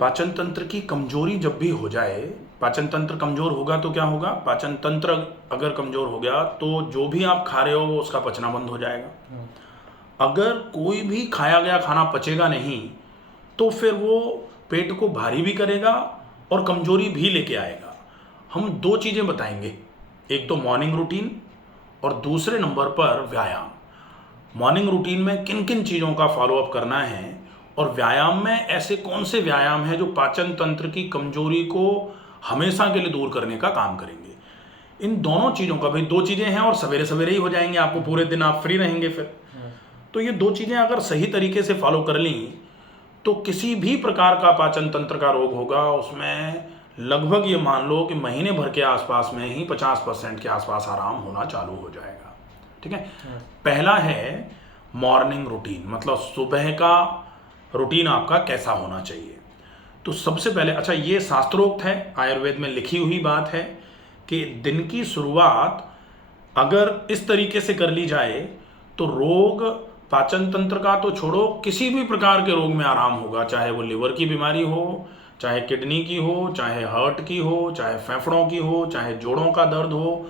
पाचन तंत्र की कमजोरी जब भी हो जाए, पाचन तंत्र कमजोर होगा तो क्या होगा, पाचन तंत्र अगर कमजोर हो गया तो जो भी आप खा रहे हो उसका पचना बंद हो जाएगा। अगर कोई भी खाया गया खाना पचेगा नहीं तो फिर वो पेट को भारी भी करेगा और कमजोरी भी लेके आएगा। हम दो चीजें बताएंगे, एक तो मॉर्निंग रूटीन और दूसरे नंबर पर व्यायाम। मॉर्निंग रूटीन में किन किन चीज़ों का फॉलोअप करना है और व्यायाम में ऐसे कौन से व्यायाम हैं जो पाचन तंत्र की कमजोरी को हमेशा के लिए दूर करने का काम करेंगे। इन दोनों चीज़ों का, भाई दो चीज़ें हैं और सवेरे सवेरे ही हो जाएंगे, आपको पूरे दिन आप फ्री रहेंगे फिर। तो ये दो चीज़ें अगर सही तरीके से फॉलो कर ली तो किसी भी प्रकार का पाचन तंत्र का रोग होगा उसमें लगभग ये मान लो कि महीने भर के आसपास में ही 50% के आसपास आराम होना चालू हो जाएगा। ठीक है। पहला है मॉर्निंग रूटीन, मतलब सुबह का रूटीन आपका कैसा होना चाहिए। तो सबसे पहले, अच्छा ये शास्त्रोक्त है, आयुर्वेद में लिखी हुई बात है कि दिन की शुरुआत अगर इस तरीके से कर ली जाए तो रोग, पाचन तंत्र का तो छोड़ो, किसी भी प्रकार के रोग में आराम होगा, चाहे वो लिवर की बीमारी हो, चाहे किडनी की हो, चाहे हार्ट की हो, चाहे फेफड़ों की हो, चाहे जोड़ों का दर्द हो,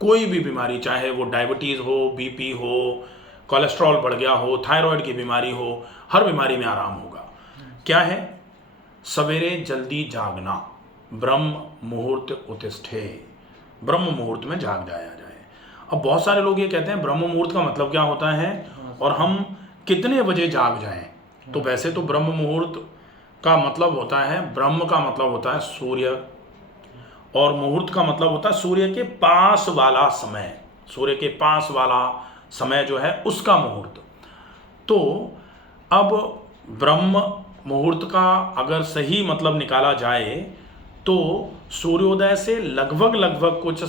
कोई भी बीमारी, चाहे वो डायबिटीज़ हो, बीपी हो, कोलेस्ट्रॉल बढ़ गया हो, थायराइड की बीमारी हो, हर बीमारी में आराम होगा। क्या है, सवेरे जल्दी जागना, ब्रह्म मुहूर्त उत्तिष्ठे, ब्रह्म मुहूर्त में जाग जाया जाए। अब बहुत सारे लोग ये कहते हैं ब्रह्म मुहूर्त का मतलब क्या होता है और हम कितने बजे जाग जाएं। तो वैसे तो ब्रह्म मुहूर्त का मतलब होता है, ब्रह्म का मतलब होता है सूर्य और मुहूर्त का मतलब होता है सूर्य के पास वाला समय, सूर्य के पास वाला समय जो है उसका मुहूर्त। तो अब ब्रह्म मुहूर्त का अगर सही मतलब निकाला जाए तो सूर्योदय से लगभग कुछ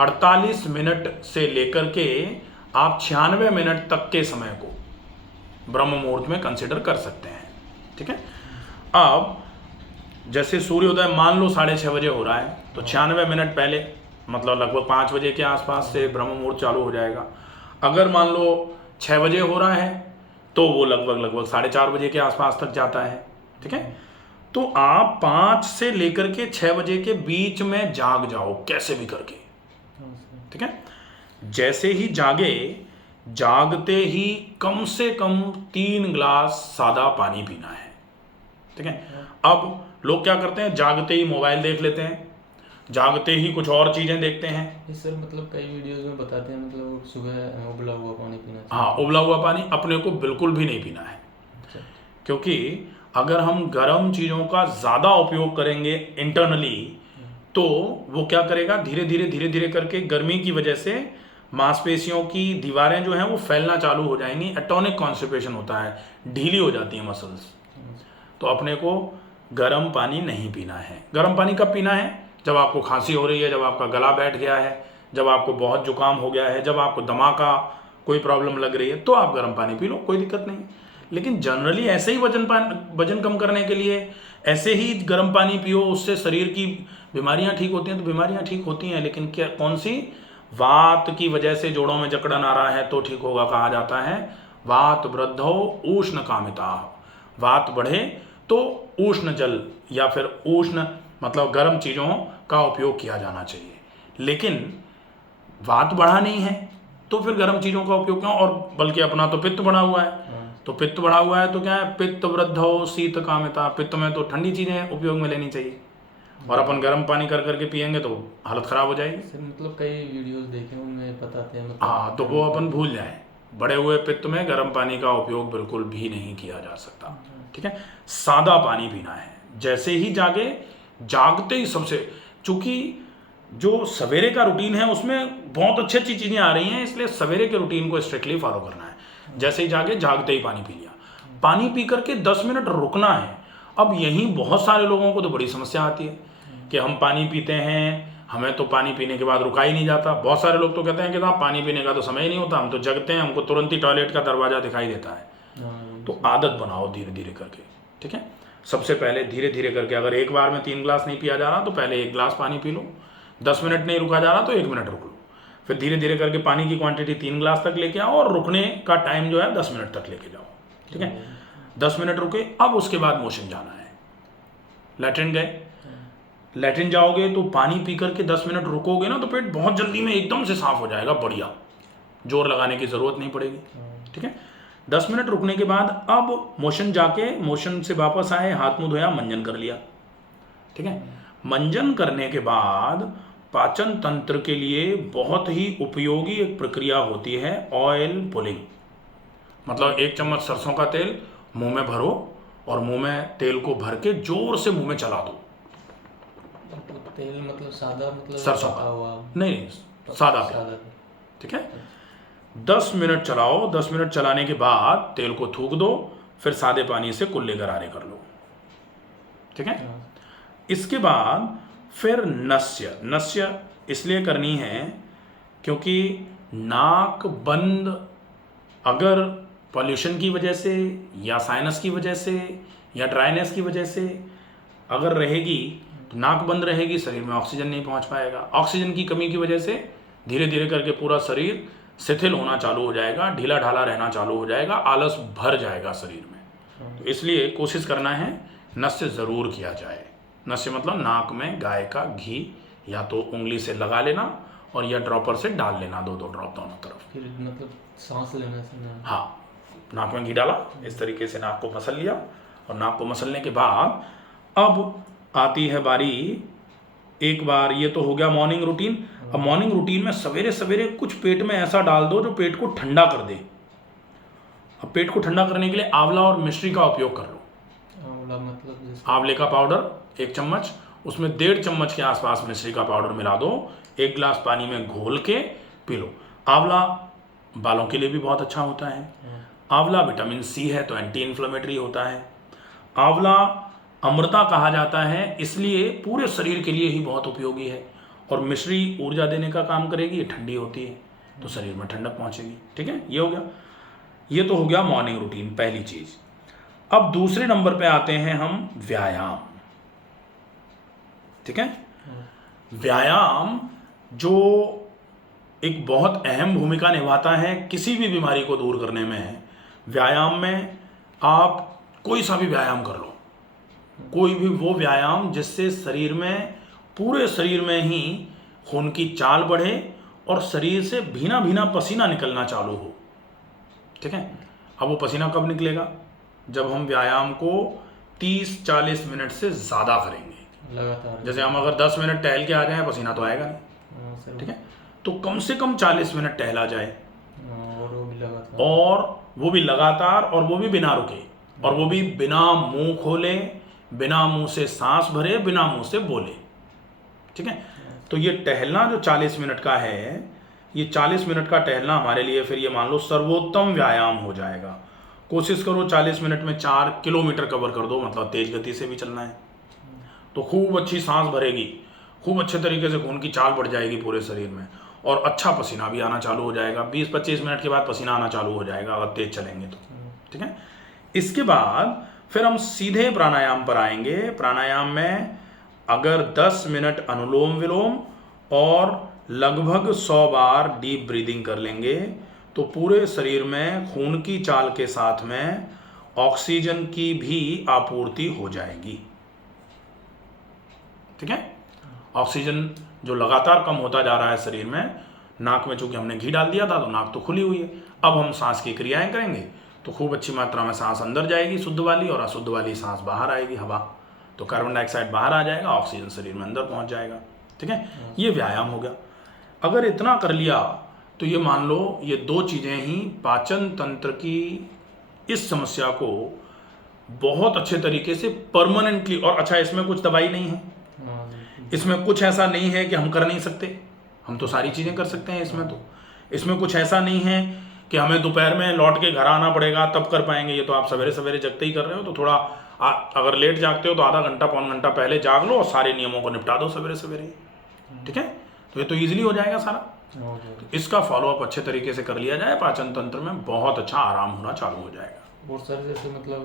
48 मिनट से लेकर के आप 96 मिनट तक के समय को ब्रह्म मुहूर्त में कंसिडर कर सकते हैं। ठीक है। अब जैसे सूर्योदय मान लो 6:30 बजे हो रहा है तो 96 मिनट पहले, मतलब लगभग 5 बजे के आसपास से ब्रह्म मुहूर्त चालू हो जाएगा। अगर मान लो 6 बजे हो रहा है तो वो लगभग 4:30 बजे के आसपास तक जाता है। ठीक है। तो आप 5 से लेकर के 6 बजे के बीच में जाग जाओ कैसे भी करके। ठीक है। जैसे ही जागे, जागते ही कम से कम 3 ग्लास सादा पानी पीना है। ठीक है। अब लोग क्या करते हैं, जागते ही मोबाइल देख लेते हैं, जागते ही कुछ और चीजें देखते हैं। सर मतलब कई वीडियोस में बताते हैं मतलब सुबह उबला हुआ पानी पीना चाहिए। हाँ, उबला हुआ पानी अपने को बिल्कुल भी नहीं पीना है। अच्छा। क्योंकि अगर हम गर्म चीज़ों का ज़्यादा उपयोग करेंगे इंटरनली तो वो क्या करेगा, धीरे धीरे करके गर्मी की वजह से मांसपेशियों की दीवारें जो हैं वो फैलना चालू हो जाएंगी, एटोनिक कॉन्स्टिपेशन होता है, ढीली हो जाती है मसल्स। तो अपने को गर्म पानी नहीं पीना है। गर्म पानी कब पीना है, जब आपको खांसी हो रही है, जब आपका गला बैठ गया है, जब आपको बहुत जुकाम हो गया है, जब आपको दमा का कोई प्रॉब्लम लग रही है तो आप गर्म पानी पी लो, कोई दिक्कत नहीं। लेकिन जनरली ऐसे ही वजन कम करने के लिए ऐसे ही गर्म पानी पियो, उससे शरीर की बीमारियां ठीक होती हैं। तो बीमारियां ठीक होती हैं, लेकिन क्या, कौन सी, वात की वजह से जोड़ों में जकड़न आ रहा है तो ठीक होगा। कहा जाता है वात वृद्धो उष्ण कामिता, वात बढ़े तो उष्ण जल या फिर उष्ण मतलब गर्म चीज़ों का उपयोग किया जाना चाहिए। लेकिन वात बढ़ा नहीं है तो फिर गर्म चीज़ों का उपयोग क्यों, और बल्कि अपना तो पित्त बढ़ा हुआ है। तो पित्त बढ़ा हुआ है तो क्या है, पित्त वृद्धो शीत कामिता, पित्त में तो ठंडी चीज़ें उपयोग में लेनी चाहिए और अपन गर्म पानी कर करके पियेंगे तो हालत ख़राब हो जाएगी। सर मतलब कई वीडियोस देखे उनमें बताते हैं मतलब हाँ, तो वो अपन भूल जाएं, बढ़े हुए पित्त में गर्म पानी का उपयोग बिल्कुल भी नहीं किया जा सकता। ठीक है। सादा पानी पीना है। जैसे ही जागे, जागते ही सबसे, चूंकि जो सवेरे का रूटीन है उसमें बहुत अच्छी अच्छी चीज़ें आ रही हैं, इसलिए सवेरे के रूटीन को स्ट्रिक्टली फॉलो करना है। जैसे ही जागे, जागते ही पानी पी लिया, पानी पी करके 10 मिनट रुकना है। अब यहीं बहुत सारे लोगों को तो बड़ी समस्या आती है कि हम पानी पीते हैं, हमें तो पानी पीने के बाद रुका ही नहीं जाता। बहुत सारे लोग तो कहते हैं कि साहब पानी पीने का तो समय ही नहीं होता, हम तो जगते हैं, हमको तुरंत ही टॉयलेट का दरवाज़ा दिखाई देता है। तो आदत बनाओ धीरे धीरे करके। ठीक है। सबसे पहले धीरे धीरे करके, अगर एक बार में 3 ग्लास नहीं पिया जा रहा तो पहले 1 ग्लास पानी पी लो, 10 मिनट नहीं रुका जा रहा तो 1 मिनट रुक लो, फिर धीरे धीरे करके पानी की क्वांटिटी 3 ग्लास तक लेके आओ और रुकने का टाइम जो है 10 मिनट तक लेके जाओ। ठीक है। 10 मिनट रुके, अब उसके बाद मोशन जाना है। लैट्रिन गए, लैट्रिन जाओगे तो पानी पी करके 10 मिनट रुकोगे ना तो पेट बहुत जल्दी में एकदम से साफ हो जाएगा, बढ़िया, जोर लगाने की ज़रूरत नहीं पड़ेगी। ठीक है, 10 मिनट रुकने के बाद अब मोशन जाके, मोशन से वापस आए, हाथ मुंह धोया, मंजन कर लिया। ठीक है, मंजन करने के बाद पाचन तंत्र के लिए बहुत ही उपयोगी एक प्रक्रिया होती है ऑयल पुलिंग। मतलब 1 चम्मच सरसों का तेल मुंह में भरो और मुंह में तेल को भर के जोर से मुंह में चला दो। तेल मतलब सादा, मतलब सरसों का? हुआ? नहीं, सादा तेल। ठीक है, 10 मिनट चलाओ, 10 मिनट चलाने के बाद तेल को थूक दो, फिर सादे पानी से कुल्ले गरारे कर लो। ठीक है, इसके बाद फिर नस्य इसलिए करनी है क्योंकि नाक बंद अगर पॉल्यूशन की वजह से या साइनस की वजह से या ड्राइनेस की वजह से अगर रहेगी तो नाक बंद रहेगी, शरीर में ऑक्सीजन नहीं पहुंच पाएगा। ऑक्सीजन की कमी की वजह से धीरे धीरे करके पूरा शरीर शिथिल होना चालू हो जाएगा, ढीला ढाला रहना चालू हो जाएगा, आलस भर जाएगा शरीर में। तो इसलिए कोशिश करना है नस्य ज़रूर किया जाए। नस्य मतलब नाक में गाय का घी या तो उंगली से लगा लेना और या ड्रॉपर से डाल लेना, 2-2 ड्रॉप दोनों तरफ। फिर मतलब सांस लेने से ना? हाँ, नाक में घी डाला, इस तरीके से नाक को मसल लिया और नाक को मसलने के बाद अब आती है बारी, एक बार ये तो हो गया मॉर्निंग रूटीन। अब मॉर्निंग रूटीन में सवेरे सवेरे कुछ पेट में ऐसा डाल दो जो पेट को ठंडा कर दे। अब पेट को ठंडा करने के लिए आंवला और मिश्री का उपयोग कर लो। आंवला मतलब आंवले का पाउडर 1 चम्मच, उसमें 1.5 चम्मच के आसपास मिश्री का पाउडर मिला दो, 1 गिलास पानी में घोल के पी लो। आंवला बालों के लिए भी बहुत अच्छा होता है। आंवला विटामिन सी है तो एंटी इन्फ्लेमेटरी होता है। आंवला अमृता कहा जाता है, इसलिए पूरे शरीर के लिए ही बहुत उपयोगी है। और मिश्री ऊर्जा देने का काम करेगी, ये ठंडी होती है तो शरीर में ठंडक पहुंचेगी। ठीक है, ये हो गया, ये तो हो गया मॉर्निंग रूटीन, पहली चीज। अब दूसरे नंबर पे आते हैं हम व्यायाम। ठीक है, व्यायाम जो एक बहुत अहम भूमिका निभाता है किसी भी बीमारी को दूर करने में। व्यायाम में आप कोई सा भी व्यायाम कर लो, कोई भी वो व्यायाम जिससे शरीर में, पूरे शरीर में ही खून की चाल बढ़े और शरीर से भीना भीना पसीना निकलना चालू हो। ठीक है, अब वो पसीना कब निकलेगा? जब हम व्यायाम को 30-40 मिनट से ज़्यादा करेंगे लगातार। जैसे हम अगर 10 मिनट टहल के आ जाएं, पसीना तो आएगा नहीं। ठीक है, तो कम से कम 40 मिनट टहला जाए, और वो भी लगातार, और वो भी बिना रुके, और वो भी बिना मुंह खोले, बिना मुंह से सांस भरे, बिना मुंह से बोले। ठीक है, तो ये टहलना जो 40 मिनट का है, ये 40 मिनट का टहलना हमारे लिए फिर ये मान लो सर्वोत्तम व्यायाम हो जाएगा। कोशिश करो 40 मिनट में 4 किलोमीटर कवर कर दो, मतलब तेज गति से भी चलना है तो खूब अच्छी सांस भरेगी, खूब अच्छे तरीके से खून की चाल बढ़ जाएगी पूरे शरीर में, और अच्छा पसीना भी आना चालू हो जाएगा। 20-25 मिनट के बाद पसीना आना चालू हो जाएगा अगर तेज चलेंगे तो। ठीक है, इसके बाद फिर हम सीधे प्राणायाम पर आएंगे। प्राणायाम में अगर 10 मिनट अनुलोम विलोम और लगभग 100 बार डीप ब्रीदिंग कर लेंगे तो पूरे शरीर में खून की चाल के साथ में ऑक्सीजन की भी आपूर्ति हो जाएगी। ठीक है, ऑक्सीजन जो लगातार कम होता जा रहा है शरीर में, नाक में चूंकि हमने घी डाल दिया था तो नाक तो खुली हुई है, अब हम सांस की क्रियाएं करेंगे तो खूब अच्छी मात्रा में सांस अंदर जाएगी शुद्ध वाली, और अशुद्ध वाली सांस बाहर आएगी, हवा, तो कार्बन डाइऑक्साइड बाहर आ जाएगा, ऑक्सीजन शरीर में अंदर पहुंच जाएगा। ठीक है, ये व्यायाम हो गया। अगर इतना कर लिया तो ये मान लो ये 2 चीज़ें ही पाचन तंत्र की इस समस्या को बहुत अच्छे तरीके से परमानेंटली, और अच्छा इसमें कुछ दवाई नहीं है, इसमें कुछ ऐसा नहीं है कि हम कर नहीं सकते, हम तो सारी चीज़ें कर सकते हैं इसमें। तो इसमें कुछ ऐसा नहीं है कि हमें दोपहर में लौट के घर आना पड़ेगा तब कर पाएंगे, ये तो आप सवेरे सवेरे जगते ही कर रहे हो, तो थोड़ा अगर लेट जागते हो तो आधा घंटा पौन घंटा पहले जाग लो और सारे नियमों को निपटा दो सवेरे सवेरे। ठीक है, तो ये तो ईजिली हो जाएगा सारा। तो इसका फॉलोअप अच्छे तरीके से कर लिया जाए, पाचन तंत्र में बहुत अच्छा आराम होना चालू हो जाएगा। और सर जैसे मतलब